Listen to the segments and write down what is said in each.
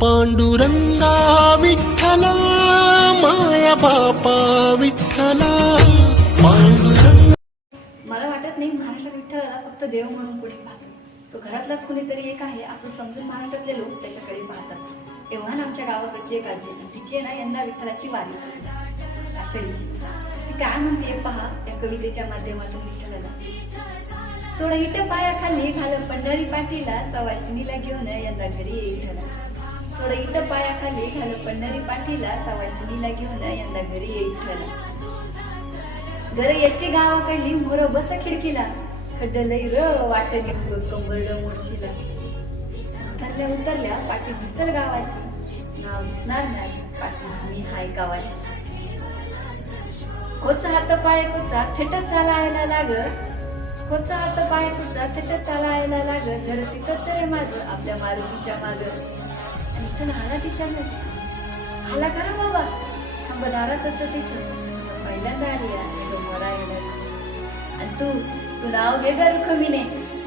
पांडुरंगा विठ्ठला माया बापा विठ्ठला पांडुरंगा. मला वाटत नाही महाराष्ट्र विठ्ठलाला फक्त देव म्हणून कुठे पाहतो. तो घरातलाच कुणीतरी एक आहे असं समजून महाराष्ट्रातले लोक त्याच्याकडे पाहतात. एव्हा आमच्या गावाकडची एक आजी तिची ना यंदा विठ्ठलाची वारी झाली आषाढीची. ती काय म्हणते पहा या कवितेच्या माध्यमातून विठ्ठलाला. सोड इट पायाखाली घाल पंढरी पाठीला सवाशिनीला घेऊन यंदा घरी ये विठ्ठला. सोड इट पायाखाली घाल पंढरी पाठीला सवाशिनीला घेऊन यंदा घरी ये विठ्ठला. घर एसटी गावाकडली मोर बस खिडकीला खड्डलई र वाट कंबरड मोर्शीला. उतरल्या पाठी दिसल गावाची नाव दिसणार नाही पाठी मी हाय गावाची. कोचा हात पाय कोचा थेट चालायला लागत. कोचा हात पाय कोचा थेट चालायला लागत. घर तिथंच रे माझं आपल्या मारुतीच्या माग. विठ्ठल आला तिच्या मध्ये आला करा बाबा थांब दारातच तिथं पहिल्यांदा आली आणि तू नाव घे ग रुखमिने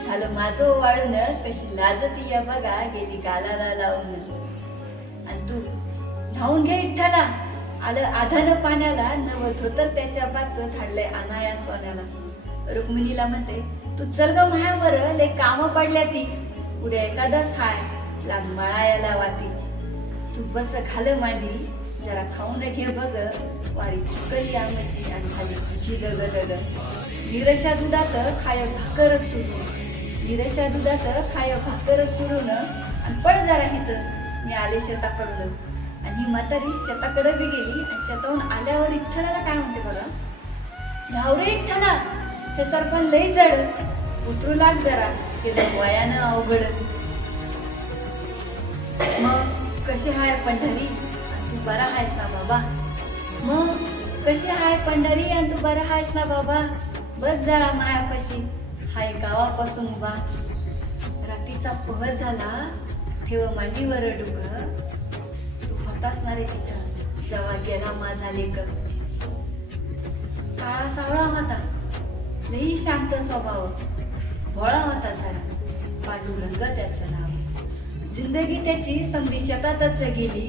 झालं माझं वाळून कशी लाजती या बघा गेली गालाला लावून. आणि तू धावून घे विठ्ठला आलं आधार पाण्याला नवत होतर त्याच्या पाच झाडलंय अनाया सोन्याला. रुक्मिणीला म्हणते तू चल ग मायावर लय काम पडल्या ती उद्या एखादाच हाय लाग मळायला वाटी. तू बस घाल मांडी जरा खाऊन घे बघ वारी फुकली आंगाची आणि खाली खुशी दग दग. निरशा दुधात खाय भाकर चुरून निरशा दुधात खाय भाकर चुरून आणि पळ जरा हित मी आले शेताकडून. आणि ही म्हातारी शेताकडे बी गेली आणि शेताहून आल्यावर विठ्ठलाला काय म्हणते बघा. धावरे विठ्ठला हे सरपण लई जड उतरू लाग जरा हे वयानं अवघड. मग कशी हाय पंढरी तू बरा आहेस ना बाबा. मग कशी हाय पंढरी आणि तू बरा आहेस ना बाबा. बस जरा मायापाशी हाय गावापासून उभा. रात्रीचा पहर झाला ठेव मांडीवर डोकं. तू होतास ना रे तिथं जेव्हा गेला माझा लेक. काळा सावळा होता लई शांत स्वभाव भोळा होता सारा पांडुरंग त्याचं नाव. जिंदगी त्याची समधी शेतातच गेली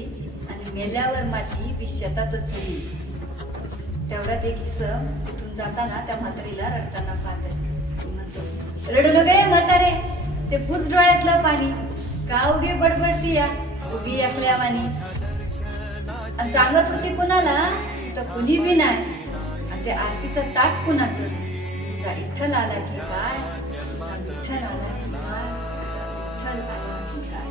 आणि मेल्यावर माझी ती शेतातच गेली. तेवढ्यात एक इसम तिथून जाताना त्या म्हातारीला रडताना पाहत म्हणतो रडू नका म्हातारे ते फुस डोळ्यातलं पाणी का उगी बडबडती या उगी एकल्या वाणी. आणि सांगत होती कुणाला तर कुणी बी नाही. आणि ते आरतीचं ताट कुणाचं तुझा विठ्ठल आला की काय विठ्ठल आला की काय विठ्ठल आला की काय.